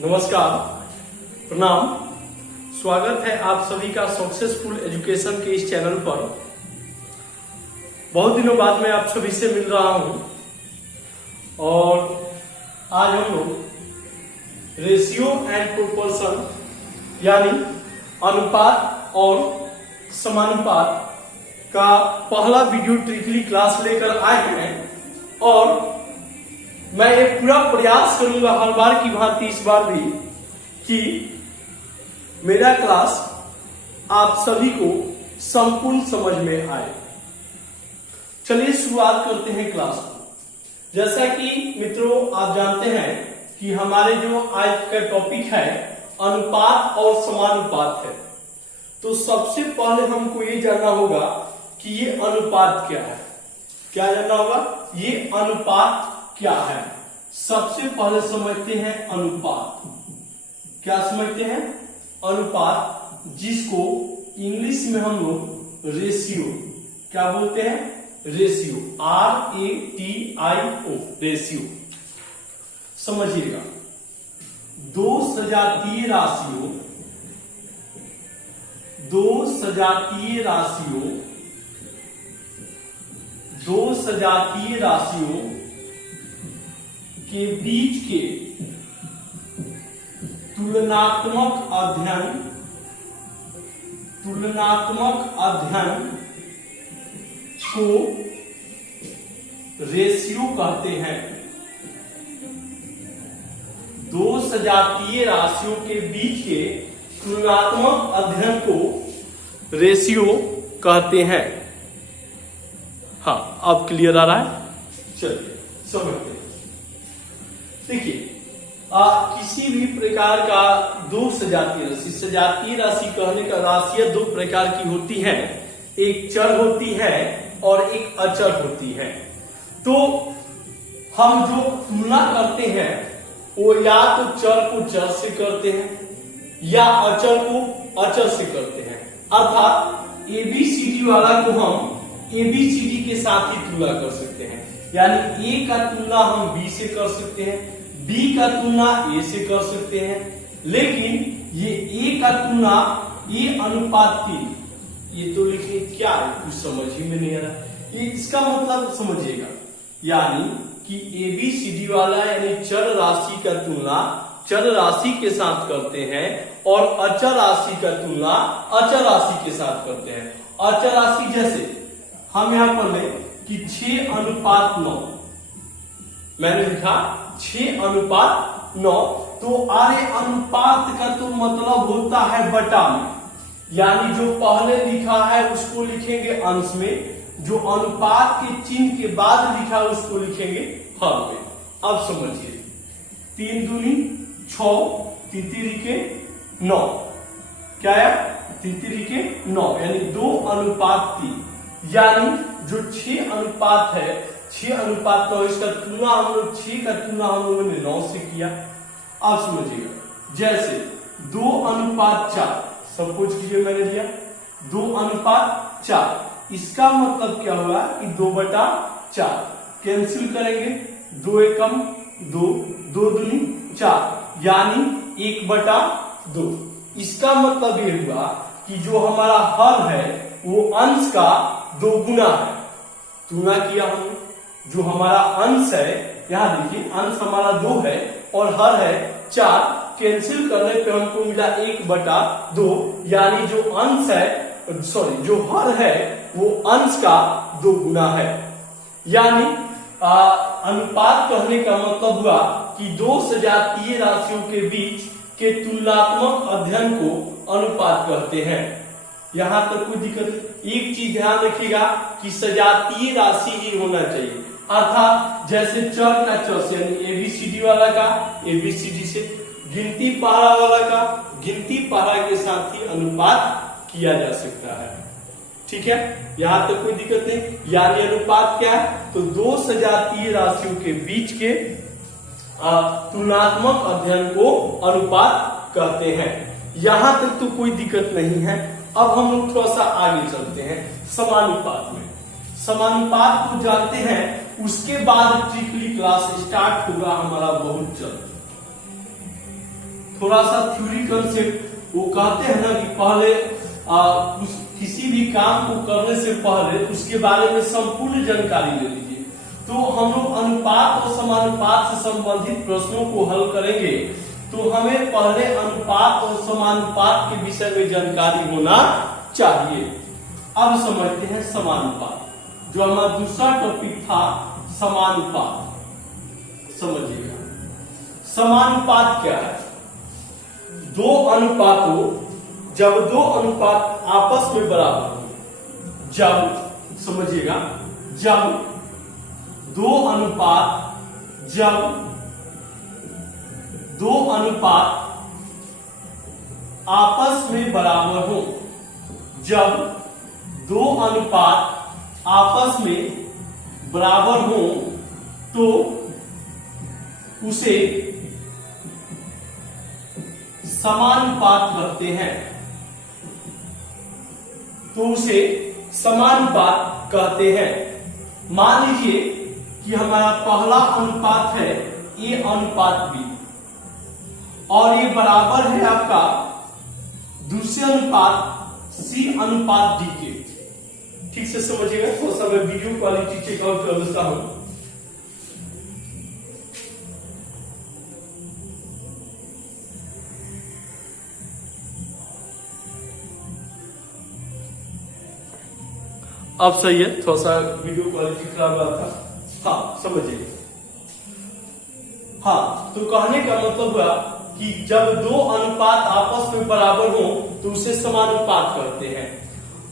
नमस्कार, प्रणाम। स्वागत है आप सभी का सक्सेसफुल एजुकेशन के इस चैनल पर। बहुत दिनों बाद मैं आप सभी से मिल रहा हूं और आज हम लोग रेशियो एंड प्रोपोर्शन यानी अनुपात और समानुपात का पहला वीडियो ट्रिकली क्लास लेकर आए हैं और मैं एक पूरा प्रयास करूंगा हर बार की भांति इस बार भी कि मेरा क्लास आप सभी को संपूर्ण समझ में आए। चलिए शुरुआत करते हैं क्लास को। जैसा कि मित्रों आप जानते हैं कि हमारे जो आज का टॉपिक है अनुपात और समानुपात है, तो सबसे पहले हमको ये जानना होगा कि ये अनुपात क्या है। क्या जानना होगा? ये अनुपात क्या है। सबसे पहले समझते हैं अनुपात। क्या समझते हैं? अनुपात, जिसको इंग्लिश में हम लोग रेशियो क्या बोलते हैं? Ratio, RATIO, ratio. समझिएगा, दो सजातीय राशियों के बीच के तुलनात्मक अध्ययन को रेशियो कहते हैं। दो सजातीय राशियों के बीच के तुलनात्मक अध्ययन को रेशियो कहते हैं। हाँ, अब क्लियर आ रहा है? चलिए समझते हैं। देखिए, किसी भी प्रकार का दो सजातीय राशि कहने का राशियां दो प्रकार की होती है। एक चर होती है और एक अचर होती है। तो हम जो तुलना करते हैं वो या तो चर को चर से करते हैं या अचर को अचर से करते हैं। अर्थात ABCD वाला को हम ABCD के साथ ही तुलना कर सकते हैं। यानी A का तुलना हम B से कर सकते हैं, B का तुलना A से कर सकते हैं। लेकिन ये A का तुलना A अनुपात 3, ये तो लिखिए क्या है, कुछ समझ ही में नहीं आ रहा। ये इसका मतलब समझिएगा, यानी कि ABCD वाला यानी चर राशि का तुलना चर राशि के साथ करते हैं और अचर राशि का तुलना अचर राशि के साथ करते हैं। अचर राशि जैसे हम यहां पर लें कि 6:9, मैंने लिखा 6:9, तो आरे अनुपात का तो मतलब होता है बटा में, यानी जो पहले लिखा है उसको लिखेंगे अंश में, जो अनुपात के चिन्ह के बाद लिखा है उसको लिखेंगे हर में। अब समझिए, 3 दूनी 6, 3 के 9, क्या है? 3 के 9, यानी 2:3। यानी जो 6 है, 6:9, इसका तुलना हम लोग 6 का तुलना हम लोगों ने 9 से किया। आप समझिएगा, जैसे 2:4, सपोज कीजिए मैंने दिया 2:4, इसका मतलब क्या हुआ कि 2/4 कैंसिल करेंगे, 2 एकम 2, 2 दूनी 4, यानी 1/2। इसका मतलब ये हुआ कि जो हमारा हर है वो अंश का 2 गुना है। तुलना किया हमने, जो हमारा अंश है, यहां देखिए अंश हमारा 2 है और हर है 4, कैंसिल करने पे हमको मिला 1/2, यानी जो अंश है जो हर है वो अंश का 2 गुना है। यानी अनुपात कहने का मतलब हुआ कि दो सजातीय राशियों के बीच के तुलनात्मक अध्ययन को अनुपात कहते हैं। यहां तक कोई दिक्कत नहीं। एक चीज ध्यान रखिएगा कि सजातीय राशि ही होना चाहिए, अर्थात जैसे चर का चर से, यानी ABCD वाला का ABCD से, गिनती पारा वाला का गिनती पारा के साथ ही अनुपात किया जा सकता है। ठीक है, यहां तक कोई दिक्कत नहीं। यानी अनुपात क्या है? तो दो सजातीय राशियों के बीच के तुलनात्मक अध्ययन को अनुपात कहते हैं। यहां तक तो कोई दिक्कत नहीं है। अब हम लोग थोड़ा सा आगे चलते हैं समानुपात में। समानुपात को जानते हैं, उसके बाद ट्रिकली क्लास स्टार्ट होगा हमारा बहुत जल्द। थोड़ा सा थ्योरी कंसेप्ट, वो कहते हैं ना कि पहले किसी भी काम को करने से पहले उसके बारे में संपूर्ण जानकारी ले लीजिए। तो हम लोग अनुपात और समानुपात से संबंधित प्रश्नों को हल करेंगे, तो हमें पहले अनुपात और समानुपात के विषय में जानकारी होना चाहिए। अब समझते हैं समानुपात, जो हमारा दूसरा टॉपिक था समानुपात। समझिएगा समानुपात क्या है। जब दो अनुपात आपस में बराबर हो, समझिएगा जब दो अनुपात आपस में बराबर हो, जब दो अनुपात आपस में बराबर हो तो उसे समानुपात कहते हैं। कहते हैं। मान लीजिए कि हमारा पहला अनुपात है A अनुपात B और ये बराबर है आपका दूसरे अनुपात C अनुपात D के। ठीक से समझिएगा, थोड़ा सा मैं वीडियो क्वालिटी चेकआउट कर लेता हूं। अब सही है, थोड़ा सा वीडियो क्वालिटी खराब रहा था। हाँ समझिए। हाँ, तो कहने का मतलब हुआ कि जब दो अनुपात आपस में बराबर हो तो उसे समानुपात करते हैं।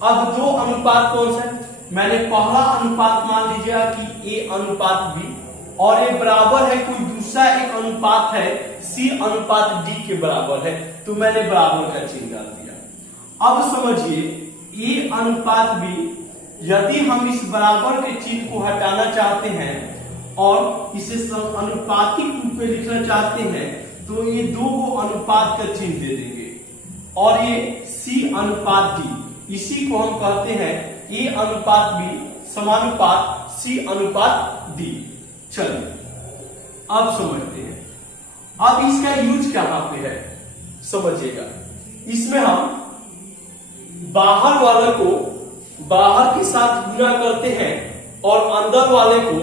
अब दो अनुपात कौन सा है? मैंने पहला अनुपात मान लीजिएगा कि A अनुपात B और ये बराबर है कोई दूसरा एक अनुपात है C अनुपात D के बराबर है, तो मैंने बराबर का चिन्ह डाल दिया। अब समझिए A अनुपात B, यदि हम इस बराबर के चिन्ह को हटाना चाहते हैं और इसे अनुपातिक रूप में लिखना चाहते हैं तो ये दो अनुपात का चिन्ह दे देंगे और ये C अनुपात D, इसी को हम कहते हैं A अनुपात B समानुपात C अनुपात D। चलिए अब समझते हैं। अब इसका यूज कहां पे है समझिएगा। इसमें हम बाहर वाले को बाहर के साथ गुना करते हैं और अंदर वाले को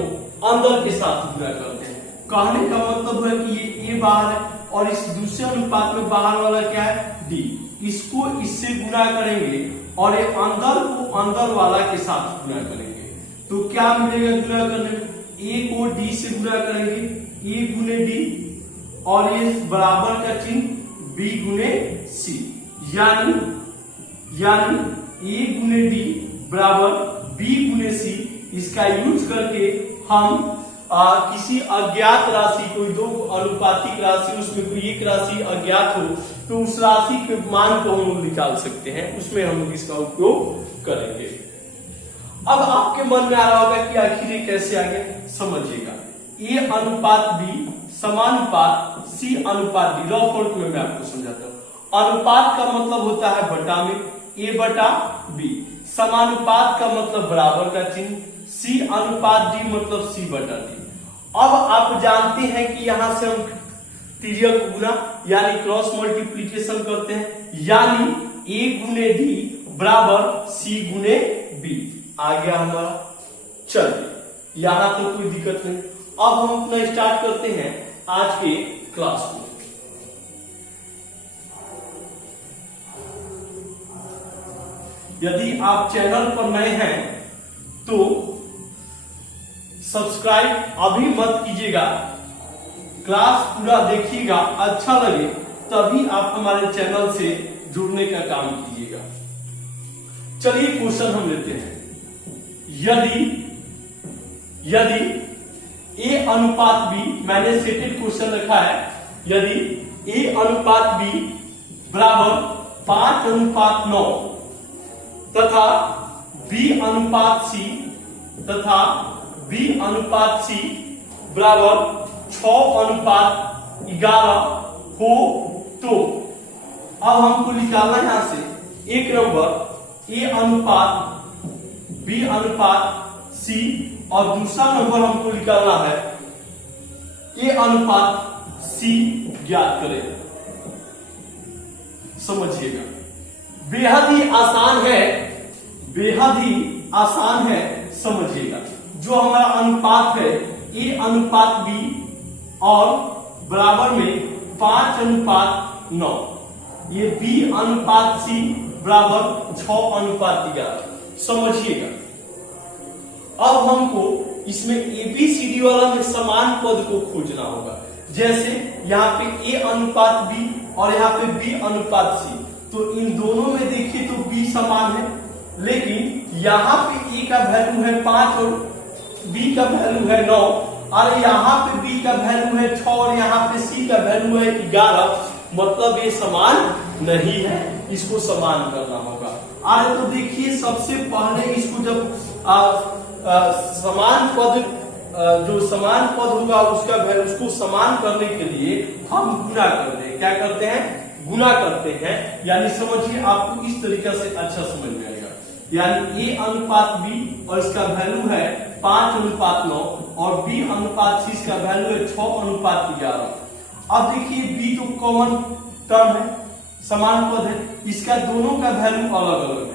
अंदर के साथ गुना करते हैं। कहने का मतलब है कि ये A बाहर है और इस दूसरे अनुपात में बाहर वाला क्या है D, इसको इससे गुना करेंगे और ये अंदर को अंदर वाला के साथ गुना करेंगे तो क्या मिलेगा गुना करने में? A को D से गुना करेंगे, A गुने D और ये बराबर का चिन्ह B गुने C, यानी A गुने D बराबर B गुने C। इसका यूज करके हम किसी अज्ञात राशि, कोई दो अनुपातिक राशि, उसमें कोई एक राशि अज्ञात हो तो उस राशि के मान को हम निकाल सकते हैं, उसमें हम लोग इसका उपयोग करेंगे। अब आपके मन में आ रहा होगा कि आखिर ये कैसे आ गया। समझिएगा, A अनुपात B समानुपात C अनुपात D। लॉ फॉर्म में मैं आपको समझाता हूं। अनुपात का मतलब होता है बटा में, A बटा B। समानुपात का मतलब बराबर का चिन्ह, C अनुपात D मतलब C बटा D। अब आप जानते हैं कि यहां से हम तिर्यक गुना यानी क्रॉस मल्टीप्लीकेशन करते हैं, यानी A गुने D बराबर C गुने B आ गया हमारा। चलिए यहां तो कोई दिक्कत नहीं। अब हम अपना स्टार्ट करते हैं आज के क्लास को। यदि आप चैनल पर नए हैं तो सब्सक्राइब अभी मत कीजिएगा, क्लास पूरा देखिएगा, अच्छा लगे तभी आप हमारे चैनल से जुड़ने का काम कीजिएगा। चलिए क्वेश्चन हम लेते हैं। यदि A अनुपात B, मैंने सेटेड क्वेश्चन रखा है, यदि A अनुपात B बराबर 5 अनुपात 9 तथा B अनुपात C बराबर 6 अनुपात 11 हो तो अब हमको निकालना यहां से एक नंबर A अनुपात B अनुपात C और दूसरा नंबर हमको निकालना है A अनुपात C ज्ञात करें। समझिएगा, बेहद ही आसान है, बेहद ही आसान है, समझिएगा। जो हमारा अनुपात है ए अनुपात बी और बराबर में 5:9, ये बी अनुपात सी बराबर 6:11, समझिएगा। अब हमको इसमें एबीसीडी वाला में समान पद को खोजना होगा। जैसे यहाँ पे ए अनुपात बी और यहाँ पे बी अनुपात सी, तो इन दोनों में देखिए तो बी समान है, लेकिन यहाँ पे ए का वैल्यू है 5 और बी का वैल्यू है 9, और यहाँ पे बी का वैल्यू है 6 और यहाँ पे सी का वैल्यू है 11, मतलब ये समान नहीं है, इसको समान करना होगा। अरे तो देखिए सबसे पहले इसको जब समान पद जो समान पद होगा उसका उसको समान करने के लिए हम गुना करते हैं। क्या करते हैं? गुना करते हैं। यानी समझिए, आपको इस तरीके से अच्छा समझ में आएगा। यानी ए अनुपात बी और इसका वैल्यू है 5:9 और बी अनुपात सी इसका वैल्यू है 6:11। अब देखिए बी तो कॉमन टर्म है, समान पद है, इसका दोनों का वैल्यू अलग अलग है।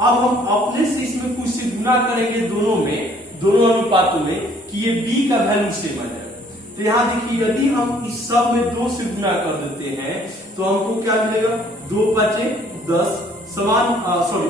अब हम अपने से इसमें कुछ से गुना करेंगे दोनों में, दोनों अनुपातों में, कि ये b का वैल्यू सेम आ जाए। तो यहाँ देखिए यदि हम इस सब में 2 से गुना कर देते हैं तो हमको क्या मिलेगा? 2 बचे 10 समान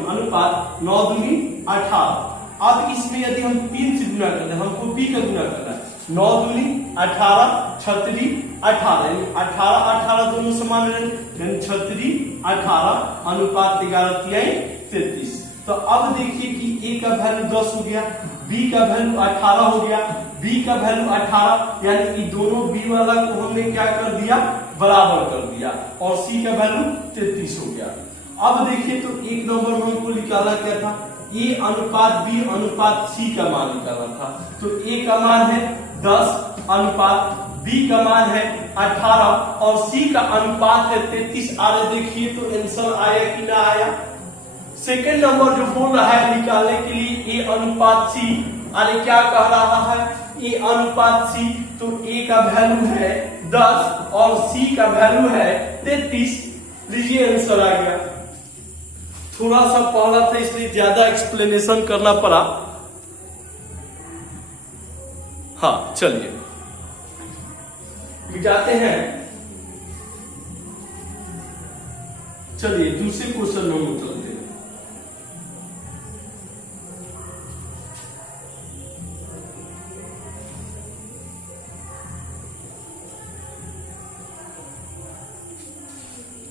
अनुपात 9 दूनी 18। अब इसमें यदि हम 3 से गुना करते हैं, हमको b का गुना करना है, 9 दूनी 18 36 18, यानी 18 दोनों समान है, यानी 36 18 अनुपात 11:33। तो अब देखिए कि a का वैल्यू 10 हो गया, b का वैल्यू 18 हो गया, b का वैल्यू 18, यानी कि दोनों b वाला को हमने क्या कर दिया? बराबर कर दिया, और c का वैल्यू 33 हो गया। अब देखिए तो एक नंबर में हमको निकाला क्या था? a अनुपात b अनुपात c का मान निकाला था। तो a का मान है 10 अनुपात b का मान है 18 और c का अनुपात है 33। आ रहे देखिए तो आंसर आया कि ना आया? सेकंड नंबर जो बोल रहा है निकालने के लिए a अनुपात c, अरे क्या कह रहा है? a अनुपात c, तो a का वैल्यू है 10 और c का वैल्यू है 33। लीजिए आंसर आ गया। थोड़ा सा पहला था इसलिए ज्यादा एक्सप्लेनेशन करना पड़ा। हाँ चलिए मिटाते हैं। चलिए दूसरे क्वेश्चन में हम चलते हैं।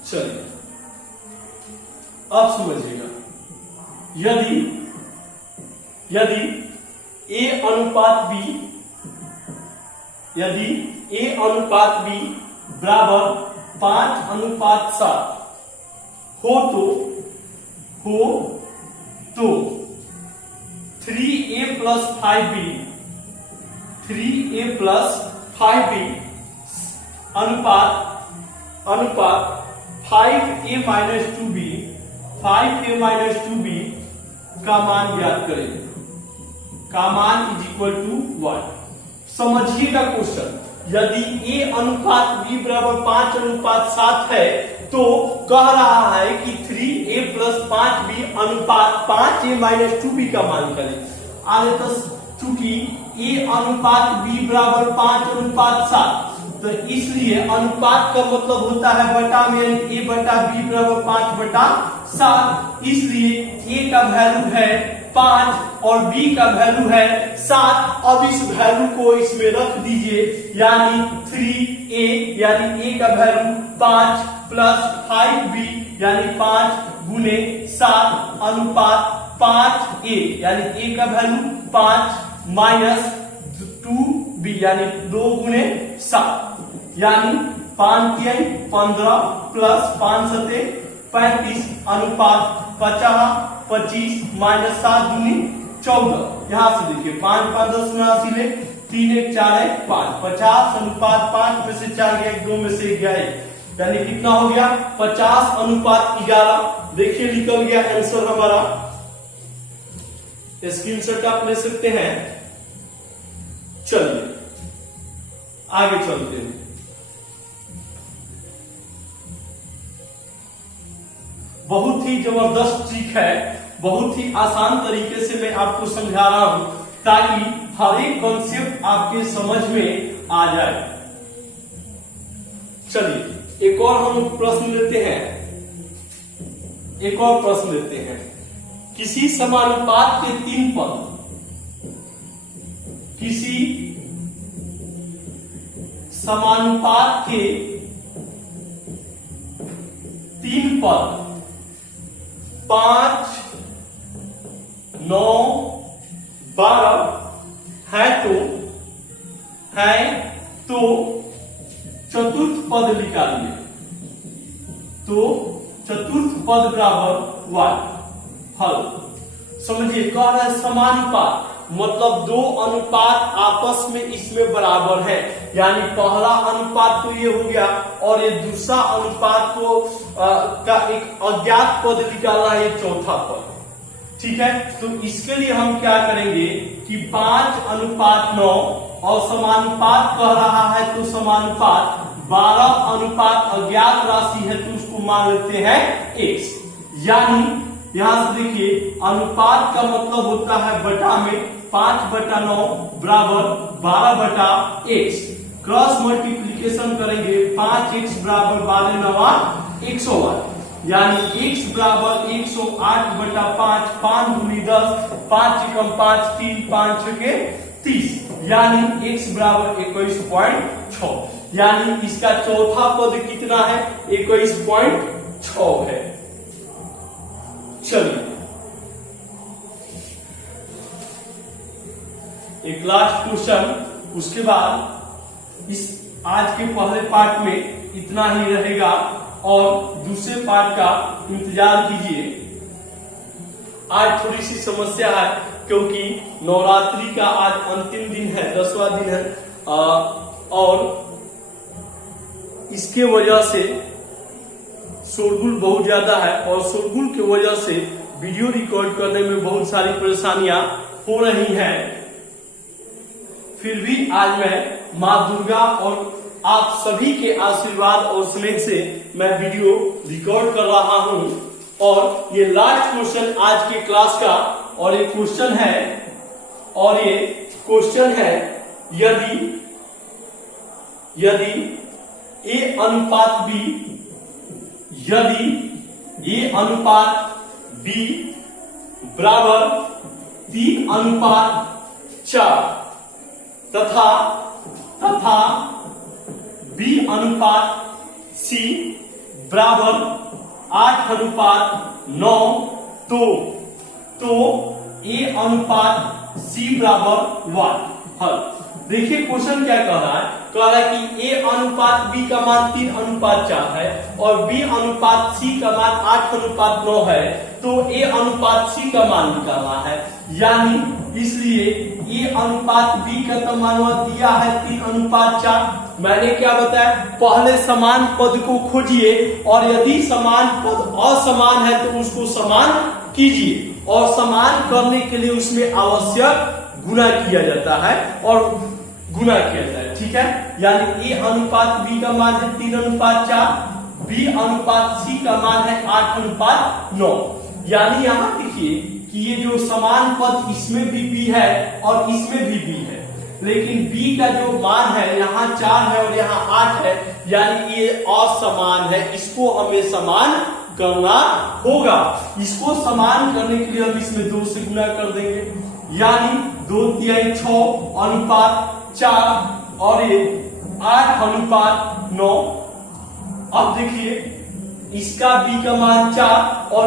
चलिए अब समझिएगा, यदि a अनुपात b, यदि a अनुपात b बराबर 5:7 हो तो 3a प्लस 5b अनुपात 5a-2b का मान ज्ञात करें। का मान इज इक्वल टू 1। समझिएगा क्वेश्चन, यदि a अनुपात b बराबर 5:7 है तो कह रहा है कि 3a प्लस 5b अनुपात 5a-2b का मान करें। आगे तो चूंकि a अनुपात b बराबर 5:7, तो इसलिए अनुपात का मतलब होता है बटा में, यानी a बटा b बराबर 5/7। इसलिए a का वैल्यू है 5 और b का वैल्यू है 7। अब इस वैल्यू को इसमें रख दीजिए, यानी 3a, यानी a का वैल्यू 5 प्लस 5b, यानी 5 गुने 7 अनुपात 5a, यानी a का वैल्यू 5 माइनस 2b, यानी 2 गुने 7, यानी 5 15 प्लस 5 35 अनुपात 25 माइनस 7 दूनी 14। यहां से देखिए 5 5 10 79 ले, 3 1 4 1 5, 50 अनुपात 5 में से 4 गया, 2 में से 1 गया, यानी कितना हो गया? 50 अनुपात 11। देखिए निकल गया आंसर हमारा। स्क्रीनशॉट आप ले सकते हैं। चलिए आगे चलते हैं। बहुत ही जबरदस्त ट्रिक है, बहुत ही आसान तरीके से मैं आपको समझा रहा हूं ताकि हर एक कॉन्सेप्ट आपके समझ में आ जाए। चलिए एक और हम प्रश्न लेते हैं, एक और प्रश्न लेते हैं। किसी समानुपात के 3 पद, किसी समानुपात के 3 पद 5, 9, 12 है तो चतुर्थ पद निकालिए। तो चतुर्थ पद बराबर y। हल समझिए, कह रहा है समानुपात मतलब 2 अनुपात आपस में इसमें बराबर है, यानी पहला अनुपात तो ये हो गया और ये दूसरा अनुपात को का एक अज्ञात पद निकाल रहा है, ये चौथा पद। ठीक है, तो इसके लिए हम क्या करेंगे कि 5:9 और समानुपात कह रहा है तो समानुपात 12 अज्ञात राशि है तो उसको मान लेते हैं x। यानी यहां से देखिए अनुपात का मतलब होता है बटा में 5/9 बराबर 12/x। क्रॉस मल्टीप्लीकेशन करेंगे 5x बराबर 12 108, यानी x बराबर 108/5, 5 दूनी 10, 5 एकम 5, 3 5 छके 30, यानी x बराबर 21.6। यानी इसका चौथा पद कितना है? 21.6 है। चलिए एक लास्ट क्वेश्चन, उसके बाद इस आज के पहले पार्ट में इतना ही रहेगा और दूसरे पार्ट का इंतजार कीजिए। आज थोड़ी सी समस्या है क्योंकि नवरात्रि का आज अंतिम दिन है, 10वां दिन है और इसके वजह से शोरगुल बहुत ज्यादा है और शोरगुल की वजह से वीडियो रिकॉर्ड करने में बहुत सारी परेशानियां हो रही हैं। फिर भी आज मैं मां दुर्गा और आप सभी के आशीर्वाद और स्नेह से मैं वीडियो रिकॉर्ड कर रहा हूं और ये लास्ट क्वेश्चन आज के क्लास का और ये क्वेश्चन है यदि A अनुपात B, यदि A अनुपात B बराबर 3:4 तथा B अनुपात C बराबर 8:9 तो A अनुपात C बराबर 1। हल देखिए क्वेश्चन क्या कह रहा है, कह रहा है कि A अनुपात B का मान 3:4 है और B अनुपात C का मान 8:9 है, तो A अनुपात C का मान निकालना है। यानी इसलिए A अनुपात B का तो मान दिया है 3:4। मैंने क्या बताया, पहले समान पद को खोजिए और यदि समान पद असमान है तो उसको समान कीजिए और समान करने के लिए उसमें आवश्यक गुना किया जाता है और गुना किया जाता है। ठीक है, यानी A अनुपात B का मान है 3:4, B अनुपात C का मान है 8:9। यानी यहाँ देखिए कि ये जो समान पद इसमें भी B है और इसमें भी B है, लेकिन B का जो मान है यहाँ 4 है और यहाँ 8 है, यानी ये असमान है। इसको हमें समान करना होगा। इसको समान करने के लिए हम इसमें 2 से गुना कर देंगे, यानी 2/4 और ये 8:9। अब देखिए इसका B का मान 4 और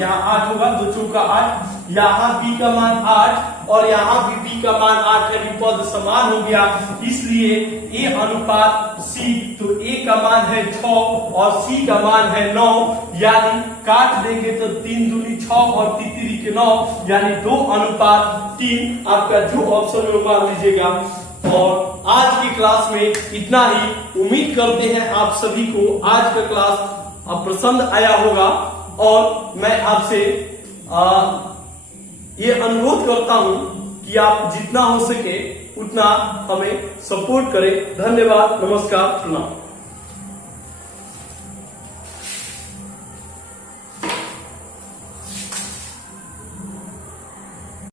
यहाँ 8 होगा, 2 चौका 8, यहाँ B का मान 8 और यहाँ भी B का मान 8 है, पद समान हो गया। इसलिए A अनुपात C, तो A का मान है 6 और C का मान है 9, यानी काट देंगे तो 3 दूनी 6 और 3 9, यानी 2:3। आपका जो ऑप्शन में मान लीजिएगा। और आज की क्लास में इतना ही। उम्मीद करते हैं आप सभी को आज का क्लास पसंद आया होगा और मैं आपसे ये अनुरोध करता हूं कि आप जितना हो सके उतना हमें सपोर्ट करें। धन्यवाद, नमस्कार, प्रणाम।